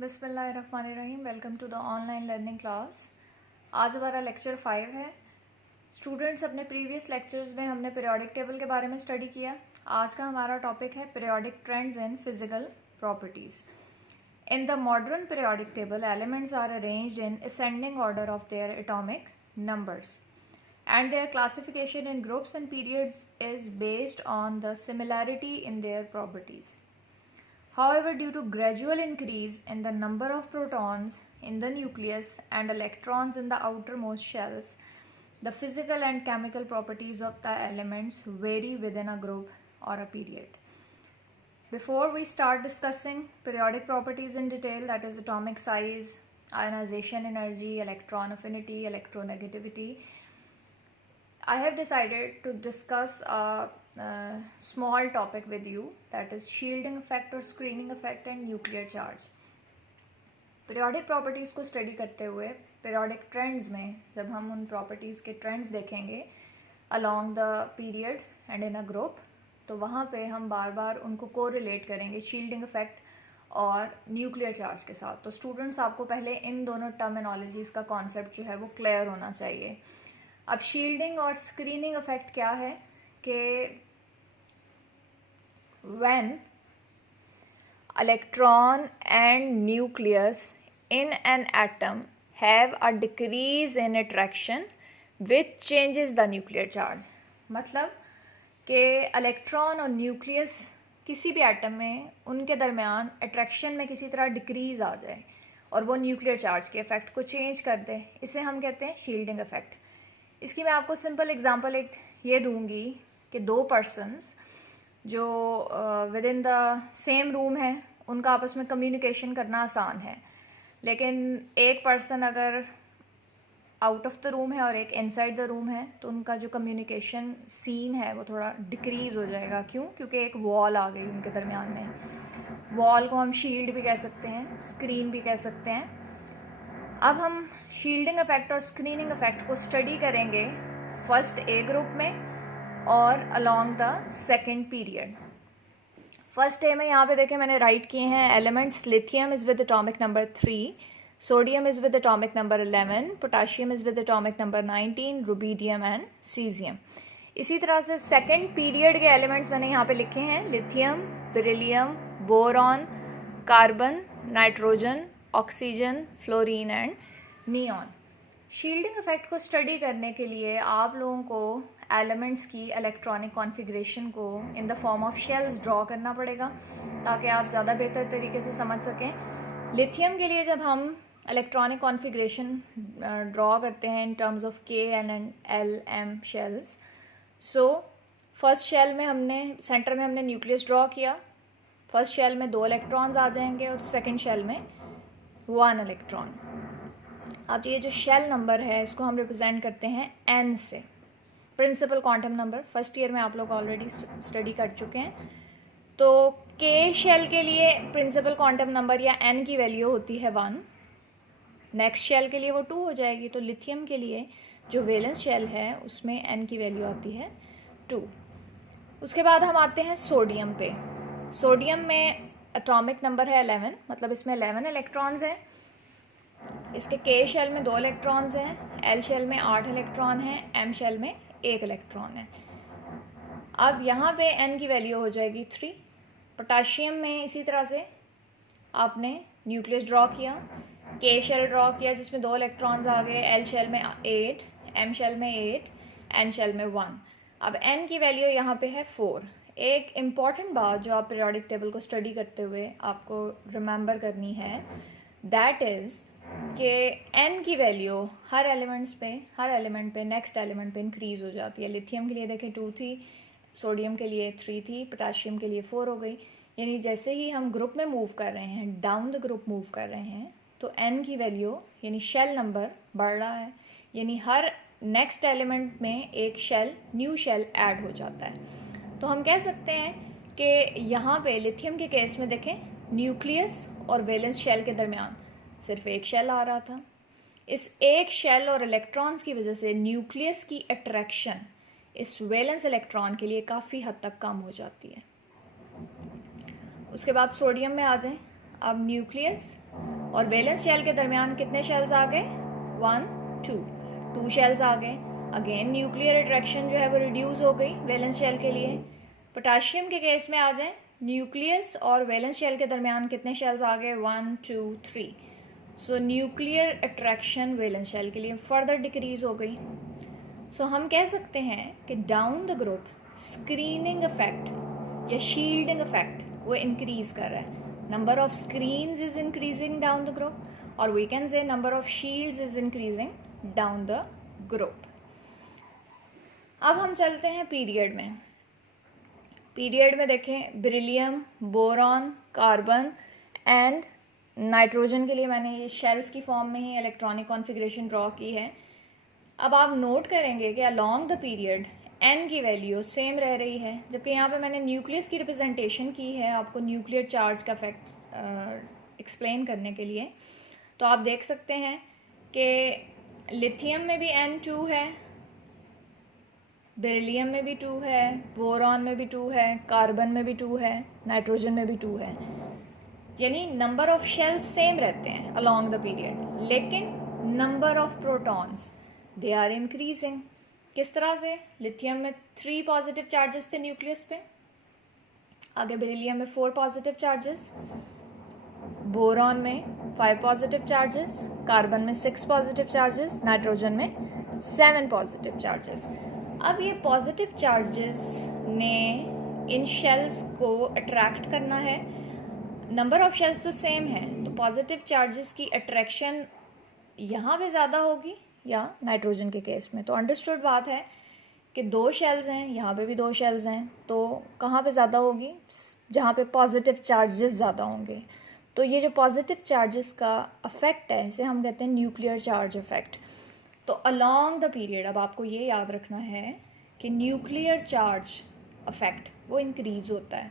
बिस्मिल्लाहिर्रहमानिर्रहीम। Welcome to the online learning class. आज हमारा लेक्चर 5 है। स्टूडेंट्स, अपने प्रीवियस लेक्चर्स में हमने पीरियोडिक टेबल के बारे में स्टडी किया। आज का हमारा टॉपिक है periodic trends in physical properties. In the modern periodic table, elements are arranged in ascending order of their atomic numbers and their classification in groups and periods is based on the similarity in their properties. However, due to gradual increase in the number of protons in the nucleus and electrons in the outermost shells, the physical and chemical properties of the elements vary within a group or a period. Before we start discussing periodic properties in detail, that is atomic size, ionization energy, electron affinity, electronegativity, I have decided to discuss a small topic with you, that is shielding effect or screening effect and nuclear charge. Periodic properties को study करते हुए periodic trends में जब हम उन properties के trends देखेंगे along the period and in a group, तो वहाँ पे हम बार बार उनको correlate करेंगे shielding effect और nuclear charge के साथ। तो students, आपको पहले इन दोनों terminologies का concept जो है वो clear होना चाहिए। अब शील्डिंग और स्क्रीनिंग इफेक्ट क्या है कि when electron and nucleus in an atom have a decrease in attraction which changes the nuclear charge. मतलब कि इलेक्ट्रॉन और न्यूक्लियस किसी भी एटम में उनके दरमियान अट्रैक्शन में किसी तरह डिक्रीज आ जाए और वो न्यूक्लियर चार्ज के इफेक्ट को चेंज कर दे, इसे हम कहते हैं शील्डिंग इफेक्ट। इसकी मैं आपको सिंपल एग्जांपल एक ये दूंगी कि दो पर्सन्स जो with in the same room है, उनका आपस में कम्युनिकेशन करना आसान है, लेकिन एक पर्सन अगर आउट ऑफ द रूम है और एक इनसाइड द रूम है तो उनका जो कम्युनिकेशन सीन है वो थोड़ा डिक्रीज हो जाएगा। क्यों? क्योंकि एक वॉल आ गई उनके दरमियान में। वॉल को हम शील्ड भी कह सकते हैं, स्क्रीन भी कह सकते हैं। अब हम शील्डिंग इफेक्ट और स्क्रीनिंग इफेक्ट को स्टडी करेंगे फर्स्ट ए ग्रुप में और along the second period. First A में यहाँ पे देखें मैंने राइट किए हैं elements. Lithium is with atomic number 3, sodium is with atomic number 11, potassium is with atomic number 19, rubidium and caesium. इसी तरह से सेकेंड पीरियड के एलिमेंट्स मैंने यहाँ पे लिखे हैं lithium, beryllium, boron, carbon, nitrogen, oxygen, fluorine and neon. Shielding effect को स्टडी करने के लिए आप लोगों को एलिमेंट्स की इलेक्ट्रॉनिक कॉन्फ़िगरेशन को इन the form of shells draw करना पड़ेगा ताकि आप ज़्यादा बेहतर तरीके से समझ सकें। लिथियम के लिए जब हम इलेक्ट्रॉनिक कॉन्फ़िगरेशन ड्रॉ करते हैं in terms of K and L M shells, so first shell में हमने सेंटर में हमने न्यूक्लियस ड्रॉ किया। फर्स्ट शेल में 2 इलेक्ट्रॉन्स आ जाएंगे और सेकेंड शेल में 1 इलेक्ट्रॉन। अब ये जो शेल नंबर है इसको हम रिप्रेजेंट करते हैं n से, principal quantum number. First year में आप लोग ऑलरेडी स्टडी कर चुके हैं। तो k शेल के लिए प्रिंसिपल क्वांटम नंबर या n की वैल्यू होती है 1, नेक्स्ट शेल के लिए वो 2 हो जाएगी। तो लिथियम के लिए जो वैलेंस शेल है उसमें n की वैल्यू आती है 2। उसके बाद हम आते हैं सोडियम पे। सोडियम में एटॉमिक नंबर है 11, मतलब इसमें 11 इलेक्ट्रॉन्स हैं। इसके के शेल में 2 इलेक्ट्रॉन्स हैं, एल शेल में 8 इलेक्ट्रॉन हैं, एम शेल में 1 इलेक्ट्रॉन है। अब यहाँ पे एन की वैल्यू हो जाएगी 3। पोटाशियम में इसी तरह से आपने न्यूक्लियस ड्रॉ किया, के शेल ड्रॉ किया जिसमें 2 इलेक्ट्रॉन्स आ गए, एल शेल में 8, एम शेल में 8, एन शेल में 1। अब एन की वैल्यू यहाँ पे है 4। एक इम्पॉर्टेंट बात जो आप पीरियोडिक टेबल को स्टडी करते हुए आपको रिमेंबर करनी है, दैट इज़ कि n की वैल्यू हर एलिमेंट पे नेक्स्ट एलिमेंट पे इंक्रीज़ हो जाती है। लिथियम के लिए देखें 2 थी, सोडियम के लिए 3 थी, पोटाशियम के लिए 4 हो गई। यानी जैसे ही हम ग्रुप में मूव कर रहे हैं, डाउन द ग्रुप मूव कर रहे हैं, तो n की वैल्यू यानी शेल नंबर बढ़ रहा है। यानी हर नेक्स्ट एलिमेंट में एक शेल, न्यू शेल ऐड हो जाता है। तो हम कह सकते हैं कि यहाँ पे लिथियम के केस में देखें न्यूक्लियस और वैलेंस शेल के दरमियान सिर्फ एक शेल आ रहा था। इस एक शेल और इलेक्ट्रॉन्स की वजह से न्यूक्लियस की अट्रैक्शन इस वैलेंस इलेक्ट्रॉन के लिए काफ़ी हद तक कम हो जाती है। उसके बाद सोडियम में आ जाएं। अब न्यूक्लियस और वैलेंस शेल के दरमियान कितने शेल्स आ गए? 1 2 शेल्स आ गए। अगेन न्यूक्लियर अट्रैक्शन जो है वो रिड्यूस हो गई वैलेंस शेल के लिए। पोटाशियम के केस में आ जाए, न्यूक्लियस और वैलेंस शेल के दरमियान कितने शेल्स आ गए? 1 2 3। So nuclear attraction valence shell के लिए फर्दर डिक्रीज हो गई। सो हम कह सकते हैं कि down the group screening effect या शील्डिंग इफेक्ट वो इंक्रीज कर रहा है। Number of screens is increasing down the group और we can say number of shields is increasing down the group. अब हम चलते हैं पीरियड में। पीरियड में देखें beryllium, boron, carbon and nitrogen के लिए मैंने ये शेल्स की फॉर्म में ही इलेक्ट्रॉनिक कॉन्फ़िगरेशन ड्रॉ की है। अब आप नोट करेंगे कि अलोंग द पीरियड एन की वैल्यू सेम रह रही है, जबकि यहाँ पे मैंने न्यूक्लियस की रिप्रेजेंटेशन की है आपको न्यूक्लियर चार्ज का फैक्ट एक्सप्लेन करने के लिए। तो आप देख सकते हैं कि लिथियम में भी N2 है, बेरिलियम में भी 2 है, बोरॉन में भी 2 है, कार्बन में भी 2 है, नाइट्रोजन में भी 2 है। यानी नंबर ऑफ शेल्स सेम रहते हैं अलोंग द पीरियड, लेकिन number of protons they are increasing. किस तरह से? लिथियम में 3 पॉजिटिव चार्जेस थे न्यूक्लियस पे, आगे बेरिलियम में 4 पॉजिटिव चार्जेस, बोरॉन में 5 पॉजिटिव चार्जेस, कार्बन में 6 पॉजिटिव चार्जेस, नाइट्रोजन में 7 पॉजिटिव चार्जेस। अब ये पॉजिटिव चार्जेस ने इन शेल्स को अट्रैक्ट करना है। नंबर ऑफ शेल्स तो सेम है, तो पॉजिटिव चार्जेस की अट्रैक्शन यहाँ पे ज़्यादा होगी या नाइट्रोजन के केस में। तो अंडरस्टूड बात है कि 2 शेल्स हैं, यहाँ पे भी 2 शेल्स हैं, तो कहाँ पे ज़्यादा होगी? जहाँ पे पॉजिटिव चार्जेस ज़्यादा होंगे। तो ये जो पॉजिटिव चार्जेस का अफेक्ट है इसे हम कहते हैं न्यूक्लियर चार्ज इफेक्ट। तो अलोंग द पीरियड अब आपको ये याद रखना है कि न्यूक्लियर चार्ज अफेक्ट वो इंक्रीज़ होता है।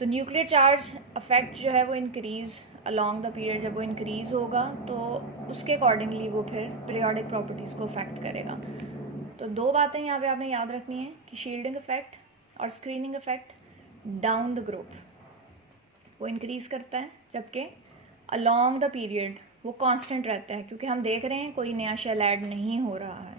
तो न्यूक्लियर चार्ज अफेक्ट जो है वो इंक्रीज़ अलोंग द पीरियड, जब वो इंक्रीज़ होगा तो उसके अकॉर्डिंगली वो फिर पीरियोडिक प्रॉपर्टीज़ को अफेक्ट करेगा। तो 2 बातें यहाँ पे आपने याद रखनी है कि शील्डिंग इफेक्ट और screening effect down the group वो इंक्रीज़ करता है, जबकि अलोंग द पीरियड वो कांस्टेंट रहता है, क्योंकि हम देख रहे हैं कोई नया शेल ऐड नहीं हो रहा है।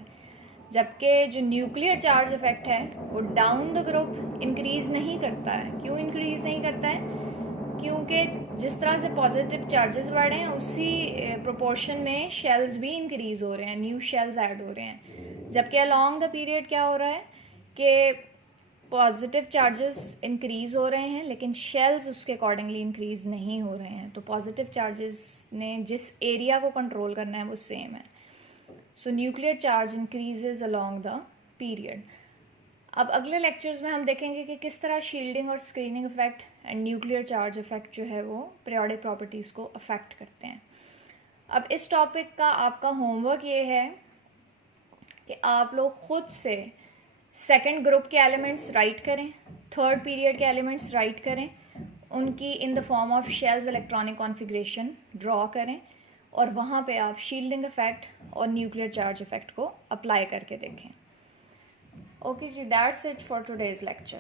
जबकि जो न्यूक्लियर चार्ज इफेक्ट है वो डाउन द ग्रुप इंक्रीज़ नहीं करता है। क्यों इंक्रीज़ नहीं करता है? क्योंकि जिस तरह से पॉजिटिव चार्जेस बढ़ रहे हैं उसी प्रोपोर्शन में शेल्स भी इंक्रीज़ हो रहे हैं, न्यू शेल्स ऐड हो रहे हैं। जबकि अलोंग द पीरियड क्या हो रहा है कि पॉजिटिव चार्जेस इंक्रीज़ हो रहे हैं लेकिन शेल्स उसके अकॉर्डिंगली इंक्रीज़ नहीं हो रहे हैं। तो पॉजिटिव चार्जेस ने जिस एरिया को कंट्रोल करना है वो सेम है। सो nuclear charge increases along the period. अब अगले लेक्चर्स में हम देखेंगे कि किस तरह शील्डिंग और screening effect and nuclear charge effect जो है वो पीरियोडिक प्रॉपर्टीज़ को अफेक्ट करते हैं। अब इस टॉपिक का आपका होमवर्क ये है कि आप लोग खुद से सेकंड ग्रुप के एलिमेंट्स राइट करें, थर्ड पीरियड के एलिमेंट्स राइट करें, उनकी in the form of shells electronic configuration draw करें और वहाँ पे आप शील्डिंग इफेक्ट और न्यूक्लियर चार्ज इफेक्ट को अप्लाई करके देखें। ओके जी, that's it for today's lecture.